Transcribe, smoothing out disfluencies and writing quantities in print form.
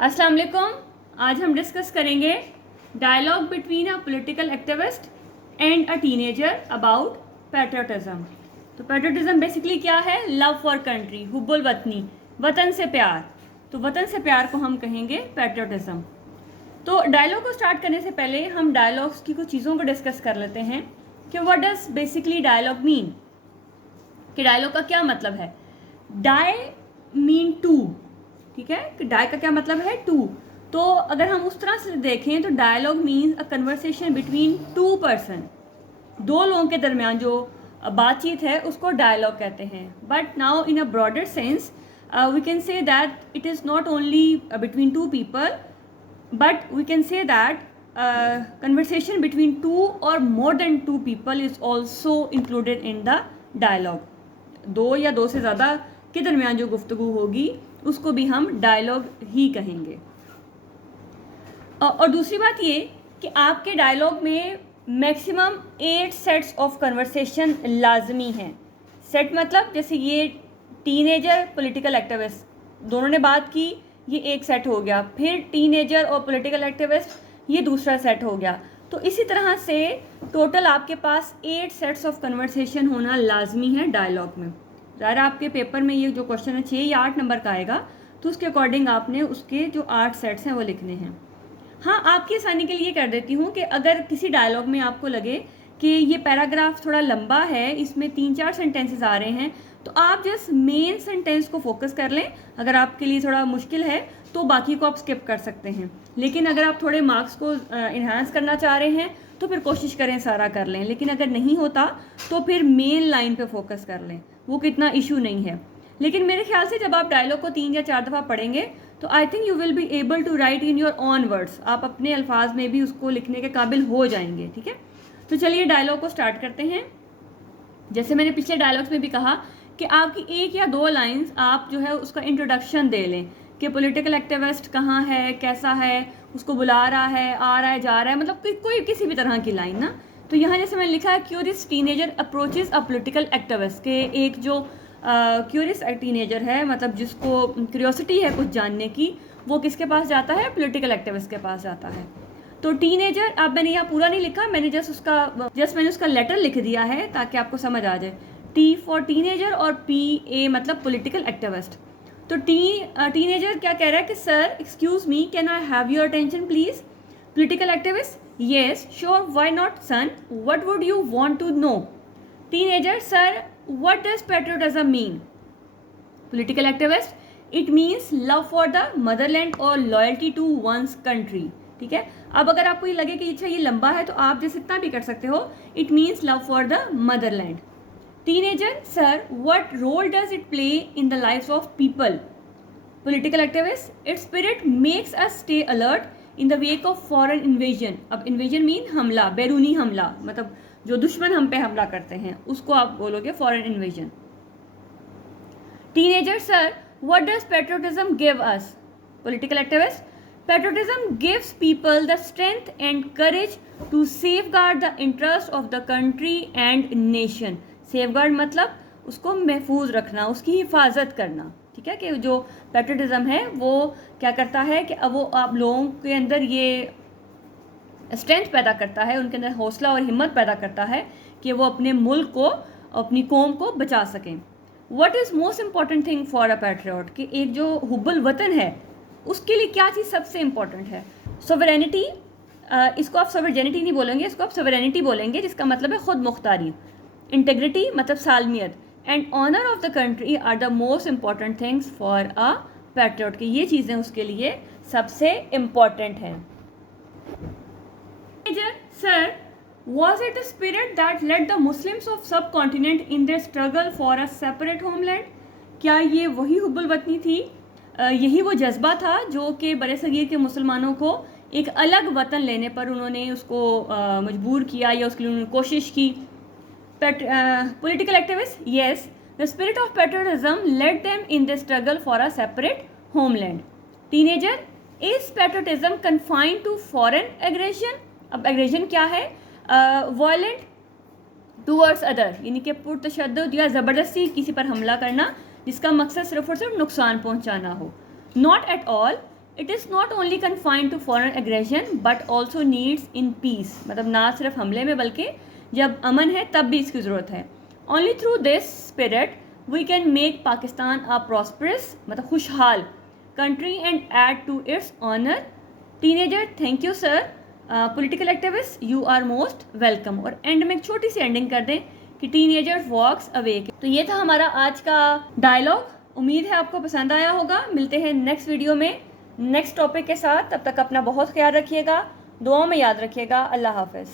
अस्सलाम वालेकुम। आज हम डिस्कस करेंगे dialogue between a political activist and a teenager about patriotism. तो पैट्रियटिज्म बेसिकली क्या है? लव फॉर कंट्री, हुब्बुल वतनी, वतन से प्यार। तो वतन से प्यार को हम कहेंगे पैट्रियटिज्म। तो डायलॉग को स्टार्ट करने से पहले हम डायलॉग्स की कुछ चीज़ों को डिस्कस कर लेते हैं कि what does basically dialogue mean, कि डायलॉग का क्या मतलब है। डाई मीन टू, ठीक है, कि डाई का क्या मतलब है? टू। तो अगर हम उस तरह से देखें तो dialogue means a conversation between two person, दो लोगों के दरमियान जो बातचीत है उसको डायलॉग कहते हैं। But now in a broader sense we can say that it is not only between two people, but we can say that conversation between two or more than two people is also included in the dialogue। दो या दो से ज़्यादा के दरमियान जो गुफ्तगू होगी उसको भी हम डायलॉग ही कहेंगे। और दूसरी बात ये कि आपके डायलॉग में मैक्सिमम 8 सेट्स ऑफ कन्वर्सेशन लाजमी हैं। सेट मतलब जैसे ये टीनेजर पॉलिटिकल एक्टिविस्ट दोनों ने बात की, ये एक सेट हो गया, फिर टीनेजर और पॉलिटिकल एक्टिविस्ट ये दूसरा सेट हो गया। तो इसी तरह से टोटल आपके पास 8 सेट्स ऑफ कन्वर्सेशन होना लाजमी है डायलॉग में। ज़ाहिर आपके पेपर में ये जो क्वेश्चन है 6 या 8 नंबर का आएगा, तो उसके अकॉर्डिंग आपने उसके जो 8 सेट्स हैं वो लिखने हैं। हाँ, आपकी आसानी के लिए कर देती हूँ कि अगर किसी डायलॉग में आपको लगे कि ये पैराग्राफ थोड़ा लंबा है, इसमें 3-4 सेंटेंसेस आ रहे हैं, तो आप जस्ट मेन सेंटेंस को फोकस कर लें। अगर आपके लिए थोड़ा मुश्किल है तो बाकी को आप स्किप कर सकते हैं, लेकिन अगर आप थोड़े मार्क्स को इन्हांस करना चाह रहे हैं तो फिर कोशिश करें सारा कर लें। लेकिन अगर नहीं होता तो फिर मेन लाइन पे फोकस कर लें, वो कितना इशू नहीं है। लेकिन मेरे ख्याल से जब आप डायलॉग को 3 या 4 दफ़ा पढ़ेंगे तो I think you will be able to write in your own words. आप अपने अल्फाज में भी उसको लिखने के काबिल हो जाएंगे। ठीक है, तो चलिए डायलॉग को स्टार्ट करते हैं। जैसे मैंने पिछले डायलॉग्स में भी कहा कि आपकी 1 या 2 लाइन्स आप जो है उसका इंट्रोडक्शन दे लें कि पॉलिटिकल एक्टिविस्ट कहाँ है, कैसा है, उसको बुला रहा है, आ रहा है, जा रहा है, मतलब कोई किसी भी तरह की लाइन ना। तो यहाँ जैसे मैंने लिखा है क्यूरियस टीनेजर अप्रोचेज अ पॉलिटिकल एक्टिविस्ट, के एक जो क्यूरियस टीनेजर है, मतलब जिसको क्यूरियोसिटी है कुछ जानने की, वो किसके पास जाता है? पॉलिटिकल एक्टिविस्ट के पास जाता है। तो टीनेजर, अब मैंने यहाँ पूरा नहीं लिखा, मैंने मैंने उसका लेटर लिख दिया है ताकि आपको समझ आ जाए। टी फॉर टीनेजर और PA मतलब पॉलिटिकल एक्टिविस्ट। तो टीनेजर क्या कह रहा है कि sir excuse me, can I have your attention please? Political activist, yes sure, why not son, what would you want to know? Teenager, sir what does patriotism mean? Political activist, it means love for the motherland और loyalty to one's country. ठीक है, अब अगर आपको ये लगे कि अच्छा ये लंबा है तो आप जैसे इतना भी कर सकते हो, it means love for the Motherland. Teenager, sir, what role does it play in the lives of people? Political activist, its spirit makes us stay alert in the wake of foreign invasion। अब invasion mean हमला, बैरूनी हमला, मतलब जो दुश्मन हम पे हमला करते हैं उसको आप बोलोगे foreign invasion। Teenager, sir, what does patriotism give us? Political activist, patriotism gives people the strength and courage to safeguard the interest of the country and nation। Safeguard मतलब उसको महफूज रखना, उसकी हिफाजत करना। ठीक है, कि जो पैट्रियटिज्म है वो क्या करता है कि अब वो आप लोगों के अंदर ये स्ट्रेंथ पैदा करता है, उनके अंदर हौसला और हिम्मत पैदा करता है कि वो अपने मुल्क को, अपनी कौम को बचा सकें। What is most important thing for a patriot, कि एक जो हुब्बुल वतन है उसके लिए क्या चीज़ सबसे इम्पॉर्टेंट है? सोवरेनिटी, इसको आप सोवरेनिटी नहीं बोलेंगे, इसको आप सोवरेनिटी बोलेंगे, जिसका मतलब है खुद मुख्तारी। इंटेग्रिटी मतलब सालमियत, and honour of the country are the most important things for a patriot, कि ये चीज़ें उसके लिए सबसे इम्पॉर्टेंट हैं। Sir, was it the spirit that led the Muslims of subcontinent in their struggle for a separate homeland? क्या ये वही हुब्बुल वतनी थी, यही वो जज्बा था जो कि बड़े सगीर के मुसलमानों को एक अलग वतन लेने पर उन्होंने उसको मजबूर किया या उसके लिए उन्होंने कोशिश की? Political activists, yes, the spirit of patriotism led them in the struggle for a separate homeland। Teenager, is patriotism confined to foreign aggression? अब aggression क्या है? Violent towards other, यानी कि पुरतशद्दुद या ज़बरदस्ती किसी पर हमला करना जिसका मकसद सिर्फ और सिर्फ नुकसान पहुंचाना हो। Not at all, it is not only confined to foreign aggression but also needs in peace, मतलब ना सिर्फ हमले में बल्कि जब अमन है तब भी इसकी ज़रूरत है. Only through this spirit we can make Pakistan a prosperous, मतलब खुशहाल country and add to its honour. Teenager, thank you sir. Political activist, you are most welcome. और एंड में एक छोटी सी एंडिंग कर दें कि टीनेजर वॉक्स अवेक. तो ये था हमारा आज का डायलॉग. उम्मीद है आपको पसंद आया होगा. मिलते हैं नेक्स्ट वीडियो में नेक्स्ट टॉपिक के साथ. तब तक अपना बहुत ख्याल रखिएगा, दुआओं में याद रखिएगा. अल्लाह हाफ़िज़.